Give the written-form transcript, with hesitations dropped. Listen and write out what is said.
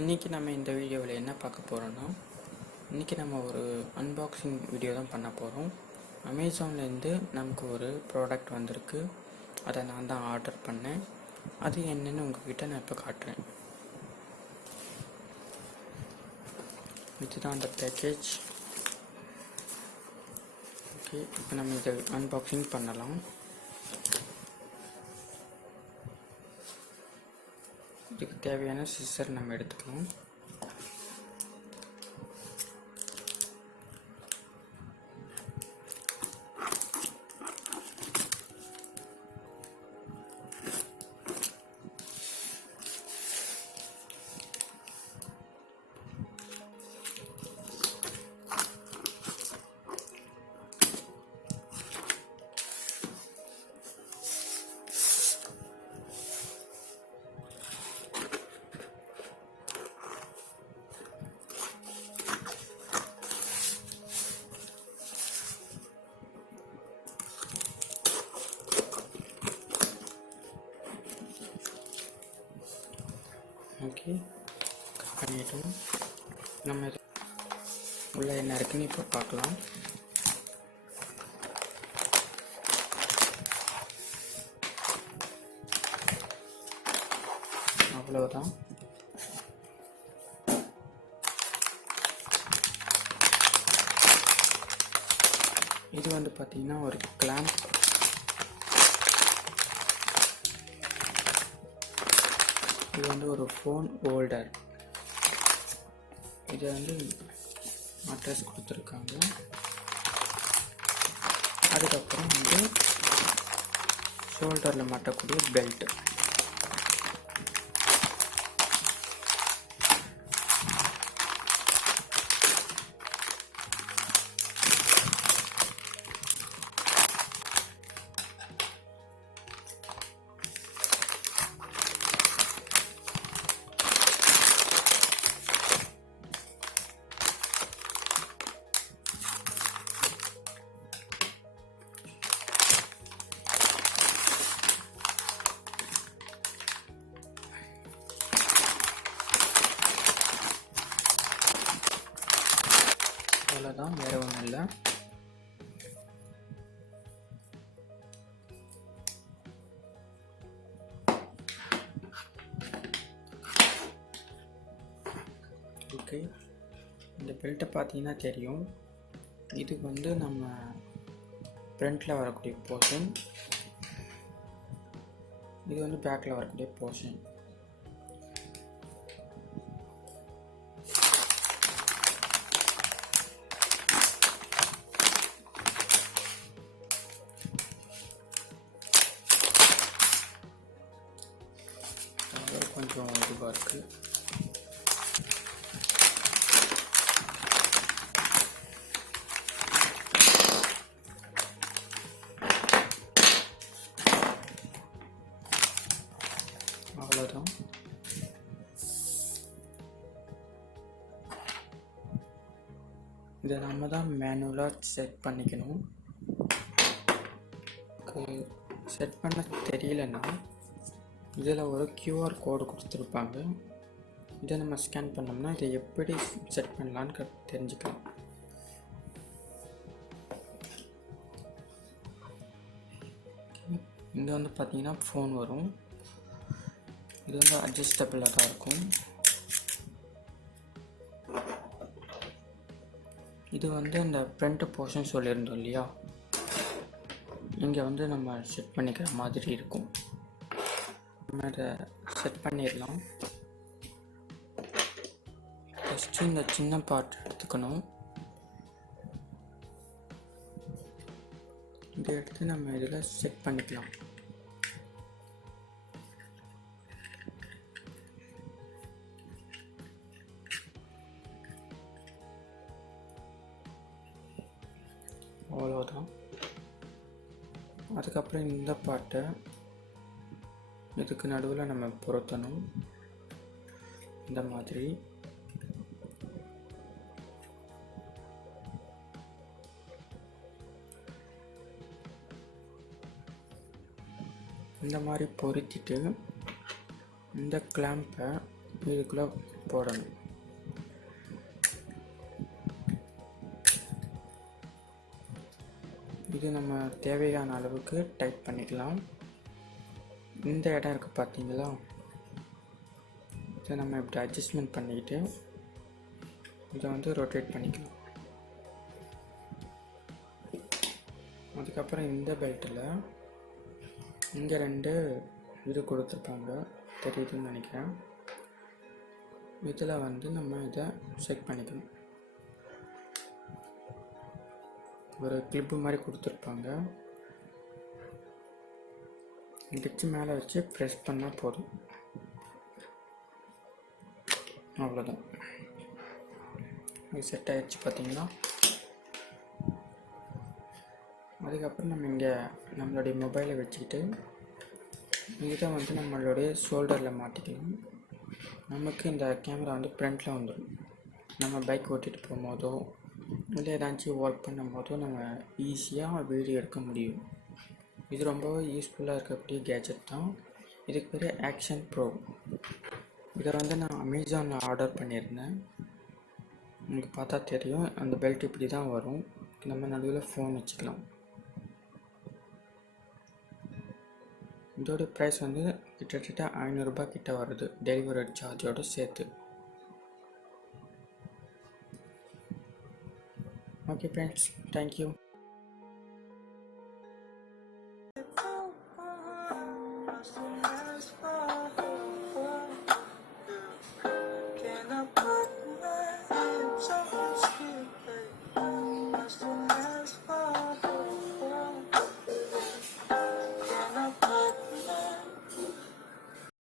இன்றைக்கி நம்ம இந்த வீடியோவில் என்ன பார்க்க போகிறோன்னா, இன்றைக்கி நம்ம ஒரு அன்பாக்சிங் வீடியோ தான் பண்ண போகிறோம். அமேசான்லேருந்து நமக்கு ஒரு ப்ராடக்ட் வந்திருக்கு. அதை நான் தான் ஆர்டர் பண்ணேன். அது என்னென்னு உங்ககிட்ட நான் இப்போ காட்டுறேன். இதுதான் அந்த பேக்கேஜ். ஓகே, இப்போ நம்ம இதை அன்பாக்சிங் பண்ணலாம். இதுக்கு தேவையான சிசர் நம்ம எடுத்துக்கலாம். ஓகே, பண்ணிட்டோம். நம்ம உள்ள என்ன இருக்குன்னு இப்போ பார்க்கலாம். அவ்வளோதான். இது வந்து பார்த்தீங்கன்னா ஒரு கிளாம்ப். இது வந்து ஒரு ஃபோன் ஹோல்டர். இது வந்து அட்ரஸ் கொடுத்துருக்காங்க. அதுக்கப்புறம் வந்து ஷோல்டரில் மாட்டக்கூடிய பெல்ட். அவ்வளோதான், வேறு ஒன்றும் இல்லை. ஓகே, இந்த பெல்ட்டை பார்த்தீங்கன்னா தெரியும். இது வந்து நம்ம ஃப்ரண்ட்டில் வரக்கூடிய போர்ஷன். இது வந்து பேக்கில் வரக்கூடிய போர்ஷன். கொஞ்சம் இதுவாக இருக்குது. அவ்வளோதான். இதை நம்ம தான் மேனுவலாக செட் பண்ணிக்கணும். செட் பண்ண தெரியலன்னா இதில் ஒரு QR கோடு கொடுத்துருப்பாங்க. இதை நம்ம ஸ்கேன் பண்ணோம்னா இதை எப்படி செட் பண்ணலான்னு தெரிஞ்சுக்கலாம். இங்கே வந்து பார்த்தீங்கன்னா ஃபோன் வரும். இது வந்து அட்ஜஸ்டபிளாக தான் இருக்கும். இது வந்து இந்த ஃப்ரண்ட் போர்ஷன் சொல்லியிருந்தோம் இல்லையா, இங்கே வந்து நம்ம செட் பண்ணிக்கிற மாதிரி இருக்கும். நம்ம இதை செட் பண்ணிடலாம். ஃபஸ்ட்டு இந்த சின்ன பார்ட் எடுத்துக்கணும். இதை எடுத்து நம்ம இதில் செட் பண்ணிக்கலாம். அவ்வளோதான். அதுக்கப்புறம் இந்த பார்ட்டை இதுக்கு நடுவில் நம்ம பொருத்தணும். இந்த மாதிரி இந்த மாதிரி பொருத்திட்டு இந்த கிளாம்பை இதுக்குள்ளே போடணும். இது நம்ம தேவையான அளவுக்கு டைட் பண்ணிக்கலாம். இந்த இடம் இருக்குது பார்த்தீங்களா, இதை நம்ம இப்படி அட்ஜஸ்ட்மெண்ட் பண்ணிக்கிட்டு இதை வந்து ரொட்டேட் பண்ணிக்கலாம். அதுக்கப்புறம் இந்த பெல்ட்டில் இங்கே 2 இது கொடுத்துருப்பாங்க, தெரியுதுன்னு நினைக்கிறேன். இதில் வந்து நம்ம இதை செக் பண்ணிக்கணும். ஒரு கிளிப்பு மாதிரி கொடுத்துருப்பாங்க, இடிச்சு மேலே வச்சு ப்ரெஸ் பண்ணால் போதும், அவ்வளோதான். இது செட் ஆகிடுச்சு பார்த்தீங்களா. அதுக்கப்புறம் நம்ம இங்கே நம்மளுடைய மொபைலை வச்சுக்கிட்டு இதை வந்து நம்மளுடைய ஷோல்டரில் மாட்டிக்கலாம். நமக்கு இந்த கேமரா வந்து ஃப்ரண்ட்டில் வந்துடும். நம்ம பைக் ஓட்டிகிட்டு போகும்போதோ இல்லை ஏதாச்சும் ஒர்க் பண்ணும் போதோ நம்ம ஈஸியாக வீடியோ எடுக்க முடியும். இது ரொம்பவே யூஸ்ஃபுல்லாக இருக்கக்கூடிய கேஜெட் தான். இதுக்கு பேர் ஆக்ஷன் ப்ரோ. இதை வந்து நான் அமேசானில் ஆர்டர் பண்ணியிருந்தேன். உங்களுக்கு பார்த்தா தெரியும், அந்த பெல்ட் இப்படி தான் வரும். நம்ம நடுவில் ஃபோன் வச்சுக்கலாம். இதோட ப்ரைஸ் வந்து கிட்டத்தட்ட 500 ரூபாய் கிட்ட வருது, டெலிவரி சார்ஜோடு சேர்த்து. Okay friends, thank you. Lost in the